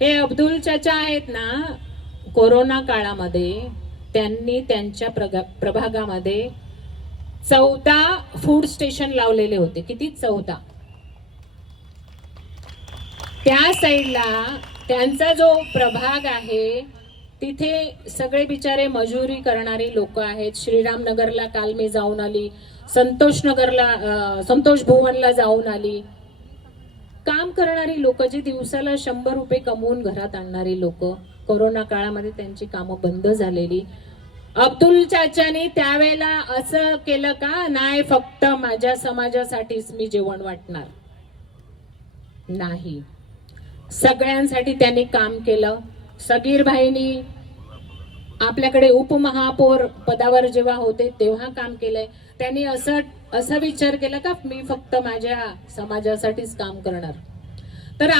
हे अब्दुल चाचा आहेत ना कोरोना काळामध्ये त्यांनी त्यांच्या प्रगा- प्रभागामध्ये चौदा फूड स्टेशन लावलेले होते. किती? चौदा. त्या साईडला त्यांचा जो प्रभाग आहे तिथे सगळे बिचारे मजुरी करणारी लोक आहेत. श्रीराम नगरला काल मी जाऊन आली संतोष नगरला संतोष भुवनला जाऊन आली. काम करणारी लोक जी दिवसाला शंभर रुपये कमवून घरात आणणारी लोक कोरोना काळामध्ये त्यांची कामं बंद झालेली. अब्दुल चाचानी त्यावेळेला असं केलं का नाही फक्त माझ्या समाजासाठीच मी जेवण वाटणार. नाही. सगळ्यांसाठी त्यांनी काम केलं. सगीर भाईनी आपल्याकडे उपमहापौर पदावर जेव्हा होते तेव्हा काम केलंय. त्यांनी असं असा विचार केला का मी फक्त माझ्या समाजासाठीच काम करणार. तर